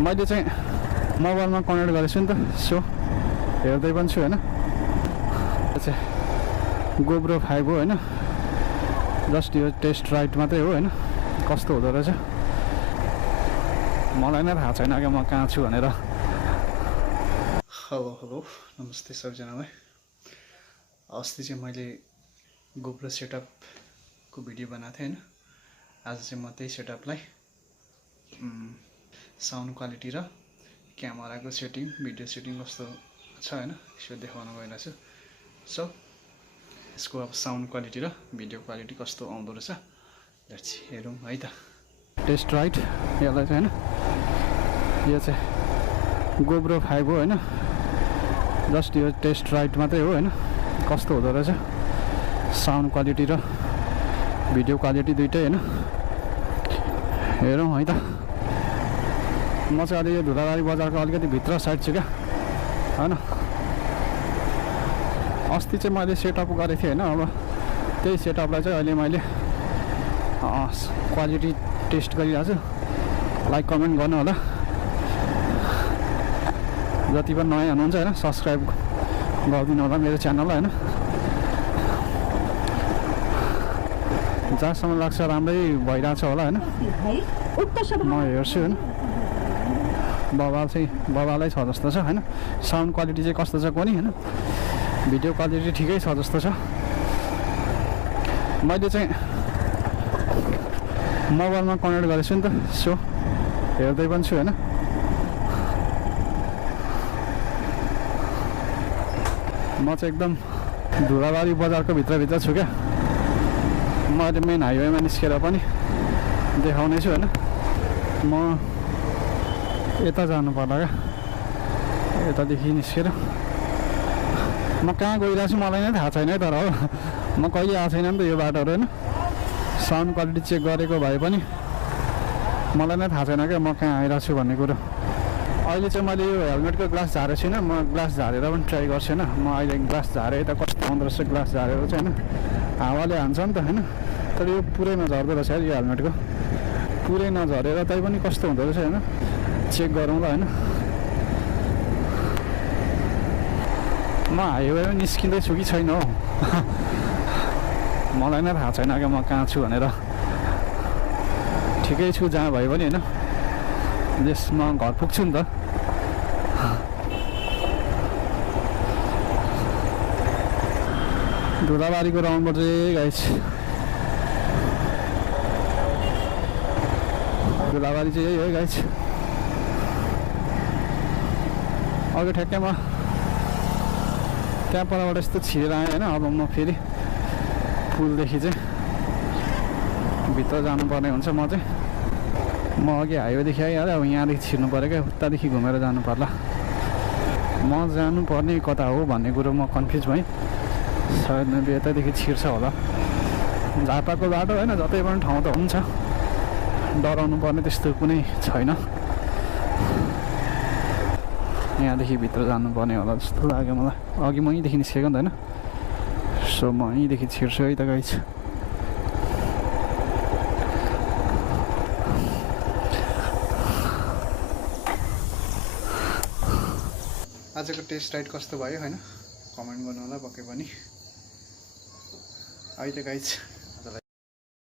मैले चाहिँ मोबाइलमा कनेक्ट गरेको छु नि त सो हेर्दै पनि छु हैन यो चाहिँ गोप्रो 5 हो हैन जस्ट यो टेस्ट राइड मात्रै हो हैन कस्तो हुँदो रहेछ मलाई नै थाहा छैन कि म कहाँ छु भनेर हेलो नमस्ते सबैजनालाई अस्ति चाहिँ मैले गोप्रो सेटअपको भिडियो बनाएको थिएँ हैन आज चाहिँ म त्यही सेटअपलाई साउन्ड क्वालिटी र क्यामेराको सेटिङ भिडियो सेटिङ कस्तो छ हैन यसो देखाउन गइरहेको छु सो यसको अब साउन्ड क्वालिटी र भिडियो क्वालिटी कस्तो आउँदो रहेछ लेट्स हेरौँ है त टेस्ट राइड यसलाई चाहिँ हैन यो चाहिँ गोप्रो 5 हो हैन जस्ट यो टेस्ट राइड मात्रै हो हैन कस्तो हुँदो रहेछ साउन्ड क्वालिटी र भिडियो क्वालिटी दुइटै हैन हेरौँ है त म चाहिँ अहिले यो धुलाबारी बजारको अलिकति भित्र साइड छु क्या हैन अस्ति चाहिँ मैले सेटअप गरेको थिएँ हैन अब त्यही सेटअपलाई चाहिँ अहिले मैले क्वालिटी टेस्ट गरिरहेको छु लाइक कमेन्ट गर्नु होला जति पनि नयाँ हुनुहुन्छ हैन सब्स्क्राइब गरिदिनु होला मेरो च्यानललाई हैन जहाँसम्म लाग्छ राम्रै भइरहेछ होला हैन म हेर्छु हैन बबालै छ जस्तो छ हैन साउन्ड क्वालिटी चाहिँ कस्तो छ कोनी हैन भिडियो क्वालिटी ठिकै छ जस्तो छ मैले चाहिँ मोबाइलमा कनेक्ट गरेको छु नि त सो हेर्दै पनि छु हैन म चाहिँ एकदम धुलाबारी बजारको भित्रभित्र छु क्या म अहिले मेन हाइवेमा निस्केर पनि देखाउने छु हैन म यता जानु पर्ला क्या यतादेखि निस्केर म कहाँ गइरहेको छु मलाई नै थाहा छैन है तर हो म कहिले आएको छैन नि त यो बाटोहरू हैन साउन्ड क्वालिटी चेक गरेको भए पनि मलाई नै थाहा छैन क्या म कहाँ आइरहेको छु भन्ने कुरो अहिले चाहिँ मैले यो हेलमेटको ग्लास झारेको छुइनँ म ग्लास झारेर पनि ट्राई गर्छु हैन म अहिले ग्लास झारेँ यता कस्तो आउँदो रहेछ ग्लास झारेर चाहिँ हैन हावाले हान्छ नि त हैन तर यो पुरै नझर्दो रहेछ यो हेलमेटको पुरै नझरेर तै पनि कस्तो हुँदो रहेछ हैन चेक गरौँ ल हैन म हाइवेमा निस्किँदैछु कि छैन हौ मलाई नै थाहा छैन कि म कहाँ छु भनेर ठिकै छु जहाँ भए पनि हैन जस म घर पुग्छु नि त धुलाबारीको राउन्डबाट चाहिँ गाइस धुलाबारी चाहिँ यही हो गाइस अघि ठ्याक्कै म त्यहाँ परबाट यस्तो छिरेर आएँ होइन अब म फेरि पुलदेखि चाहिँ भित्र जानुपर्ने हुन्छ म चाहिँ म अघि हाइवेदेखि आइहालेँ अब यहाँदेखि छिर्नु पऱ्यो क्या उतादेखि घुमेर जानु पर्ला म जानुपर्ने कता हो भन्ने कुरो म कन्फ्युज भएँ सायद मैले यतैदेखि छिर्छ होला झापाको बाटो होइन जतै पनि ठाउँ त हुन्छ डराउनु पर्ने त्यस्तो कुनै छैन यहाँदेखि भित्र जानुपर्ने होला जस्तो लाग्यो मलाई अघि म यहीँदेखि निस्केको नि त होइन सो म यहीँदेखि छिर्छु है त गाइस आजको टेस्ट राइड कस्तो भयो होइन कमेन्ट गर्नु होला पक्कै पनि अहिले गाइस